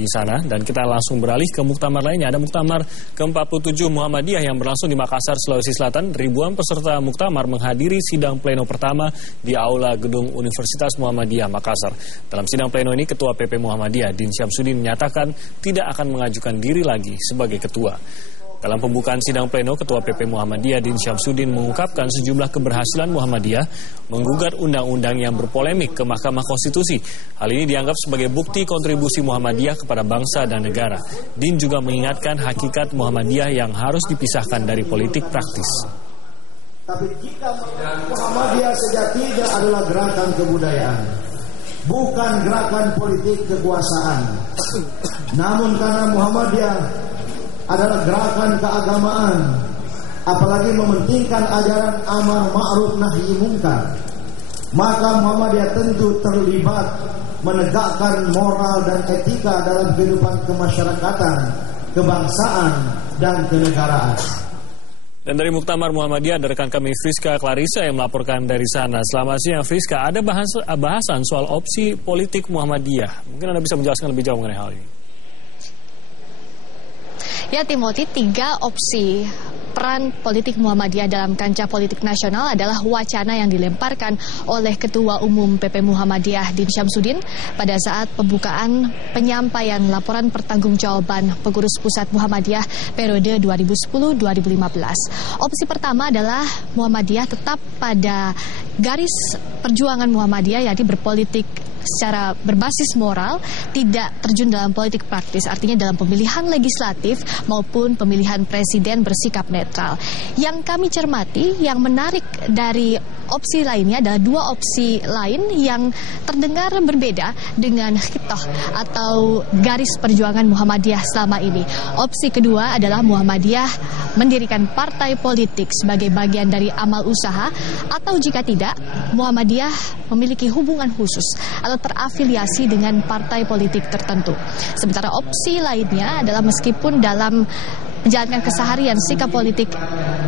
di sana. Dan kita langsung beralih ke muktamar lainnya. Ada muktamar ke-47 Muhammadiyah yang berlangsung di Makassar, Sulawesi Selatan. Ribuan peserta muktamar menghadiri sidang pleno pertama di Aula Gedung Universitas Muhammadiyah Makassar. Dalam sidang pleno ini, Ketua PP Muhammadiyah Din Syamsuddin menyatakan tidak akan mengajukan diri lagi sebagai ketua. Dalam pembukaan sidang pleno, Ketua PP Muhammadiyah Din Syamsuddin mengungkapkan sejumlah keberhasilan Muhammadiyah menggugat undang-undang yang berpolemik ke Mahkamah Konstitusi. Hal ini dianggap sebagai bukti kontribusi Muhammadiyah kepada bangsa dan negara. Din juga mengingatkan hakikat Muhammadiyah yang harus dipisahkan dari politik praktis. Tapi jika Muhammadiyah sejatinya adalah gerakan kebudayaan, bukan gerakan politik kekuasaan. Namun karena Muhammadiyah adalah gerakan keagamaan, apalagi mementingkan ajaran amar ma'ruf nahi mungkar, maka Muhammadiyah tentu terlibat menegakkan moral dan etika dalam kehidupan kemasyarakatan, kebangsaan, dan kenegaraan. Dan dari Muktamar Muhammadiyah, ada rekan kami Friska Clarissa yang melaporkan dari sana. Selamat siang Friska, ada bahasan soal opsi politik Muhammadiyah. Mungkin Anda bisa menjelaskan lebih jauh mengenai hal ini. Ya Timothy, 3 opsi peran politik Muhammadiyah dalam kancah politik nasional adalah wacana yang dilemparkan oleh Ketua Umum PP Muhammadiyah Din Syamsuddin pada saat pembukaan penyampaian laporan pertanggungjawaban pengurus pusat Muhammadiyah periode 2010-2015. Opsi pertama adalah Muhammadiyah tetap pada garis perjuangan Muhammadiyah, yaitu berpolitik secara berbasis moral, tidak terjun dalam politik praktis, artinya dalam pemilihan legislatif maupun pemilihan presiden bersikap netral. Yang kami cermati, yang menarik dari opsi lainnya adalah 2 opsi lain yang terdengar berbeda dengan khitoh atau garis perjuangan Muhammadiyah selama ini. Opsi kedua adalah Muhammadiyah mendirikan partai politik sebagai bagian dari amal usaha, atau jika tidak, Muhammadiyah memiliki hubungan khusus atau terafiliasi dengan partai politik tertentu. Sementara opsi lainnya adalah meskipun dalam menjalankan keseharian sikap politik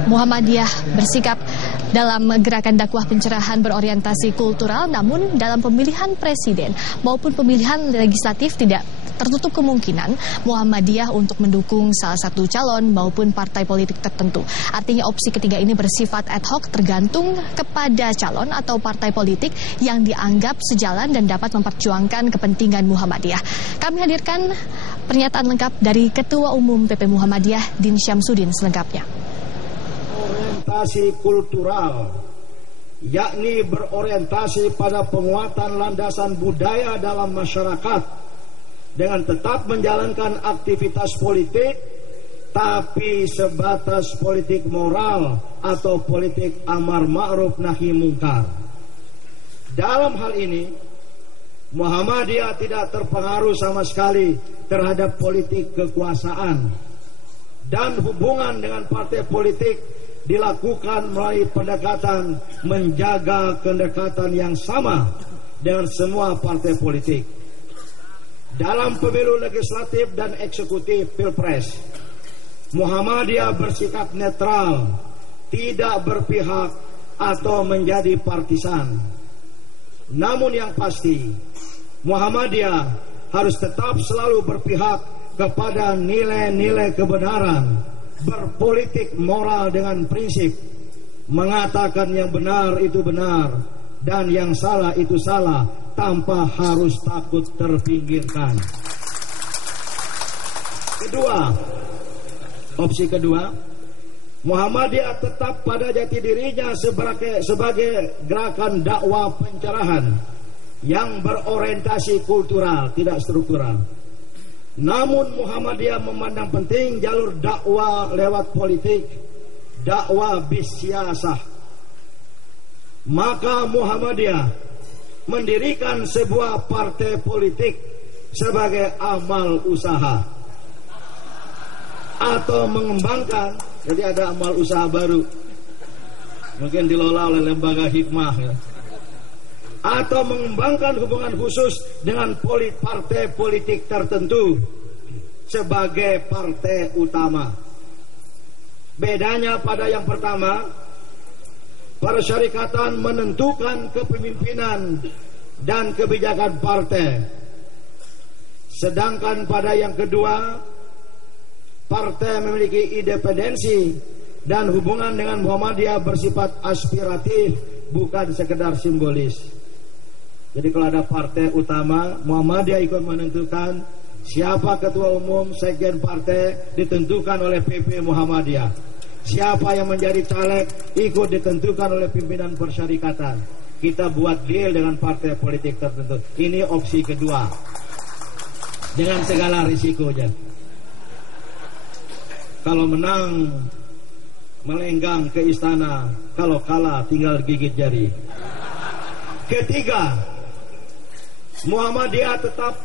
Muhammadiyah bersikap dalam gerakan dakwah pencerahan berorientasi kultural, namun dalam pemilihan presiden maupun pemilihan legislatif tidak tertutup kemungkinan Muhammadiyah untuk mendukung salah satu calon maupun partai politik tertentu. Artinya opsi ketiga ini bersifat ad hoc, tergantung kepada calon atau partai politik yang dianggap sejalan dan dapat memperjuangkan kepentingan Muhammadiyah. Kami hadirkan pernyataan lengkap dari Ketua Umum PP Muhammadiyah Din Syamsuddin selengkapnya. Orientasi kultural, yakni berorientasi pada penguatan landasan budaya dalam masyarakat dengan tetap menjalankan aktivitas politik, tapi sebatas politik moral atau politik amar ma'ruf nahi mungkar. Dalam hal ini, Muhammadiyah tidak terpengaruh sama sekali terhadap politik kekuasaan, dan hubungan dengan partai politik dilakukan melalui pendekatan menjaga kedekatan yang sama dengan semua partai politik. Dalam pemilu legislatif dan eksekutif Pilpres, Muhammadiyah bersikap netral, tidak berpihak atau menjadi partisan. Namun yang pasti, Muhammadiyah harus tetap selalu berpihak kepada nilai-nilai kebenaran, berpolitik moral dengan prinsip, mengatakan yang benar itu benar dan yang salah itu salah, tanpa harus takut terpinggirkan. Opsi kedua, Muhammadiyah tetap pada jati dirinya sebagai gerakan dakwah pencerahan yang berorientasi kultural, tidak struktural. Namun Muhammadiyah memandang penting jalur dakwah lewat politik, dakwah bisyasah. Maka Muhammadiyah mendirikan sebuah partai politik sebagai amal usaha, atau mengembangkan, jadi ada amal usaha baru, mungkin dikelola oleh lembaga hikmah ya, atau mengembangkan hubungan khusus dengan partai politik tertentu sebagai partai utama. Bedanya pada yang pertama, persyarikatan menentukan kepemimpinan dan kebijakan partai, Sedangkan pada yang kedua, partai memiliki independensi dan hubungan dengan Muhammadiyah bersifat aspiratif, bukan sekedar simbolis. Jadi kalau ada partai utama, Muhammadiyah ikut menentukan siapa ketua umum, sekjen partai ditentukan oleh PP Muhammadiyah. Siapa yang menjadi caleg ikut ditentukan oleh pimpinan persyarikatan. Kita buat deal dengan partai politik tertentu. Ini opsi kedua, dengan segala risikonya. Kalau menang melenggang ke istana, kalau kalah tinggal gigit jari. Ketiga, Muhammadiyah tetap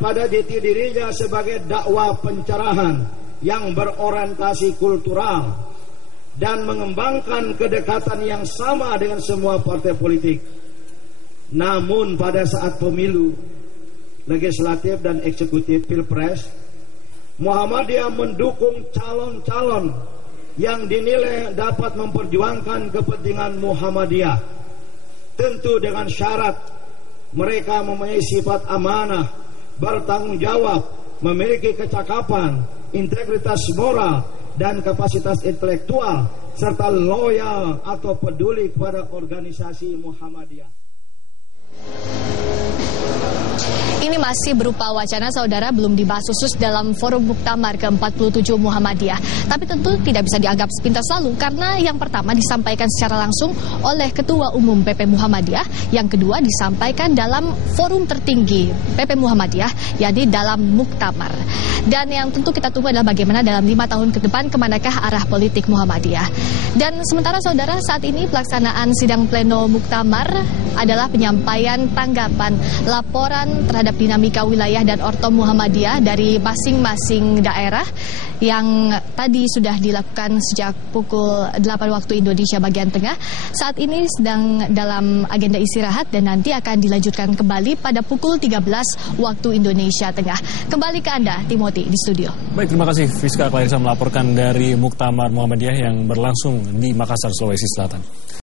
pada jati dirinya sebagai dakwah pencerahan yang berorientasi kultural dan mengembangkan kedekatan yang sama dengan semua partai politik. Namun pada saat pemilu legislatif dan eksekutif Pilpres, Muhammadiyah mendukung calon-calon yang dinilai dapat memperjuangkan kepentingan Muhammadiyah. Tentu dengan syarat mereka mempunyai sifat amanah, bertanggung jawab, memiliki kecakapan, integritas moral, dan kapasitas intelektual, serta loyal atau peduli kepada organisasi Muhammadiyah. Ini masih berupa wacana, saudara, belum dibahas khusus dalam forum Muktamar ke-47 Muhammadiyah. Tapi tentu tidak bisa dianggap sepintas lalu, karena yang pertama disampaikan secara langsung oleh Ketua Umum PP Muhammadiyah, yang kedua disampaikan dalam forum tertinggi PP Muhammadiyah, yakni dalam Muktamar. Dan yang tentu kita tunggu adalah bagaimana dalam 5 tahun ke depan kemanakah arah politik Muhammadiyah. Dan sementara, saudara, saat ini pelaksanaan sidang pleno Muktamar adalah penyampaian tanggapan laporan terhadap dinamika wilayah dan ortom Muhammadiyah dari masing-masing daerah yang tadi sudah dilakukan sejak pukul 8 waktu Indonesia bagian tengah. Saat ini sedang dalam agenda istirahat dan nanti akan dilanjutkan kembali pada pukul 13 waktu Indonesia tengah. Kembali ke Anda, Timothy, di studio. Baik, terima kasih Fiska Clarissa melaporkan dari Muktamar Muhammadiyah yang berlangsung di Makassar, Sulawesi Selatan.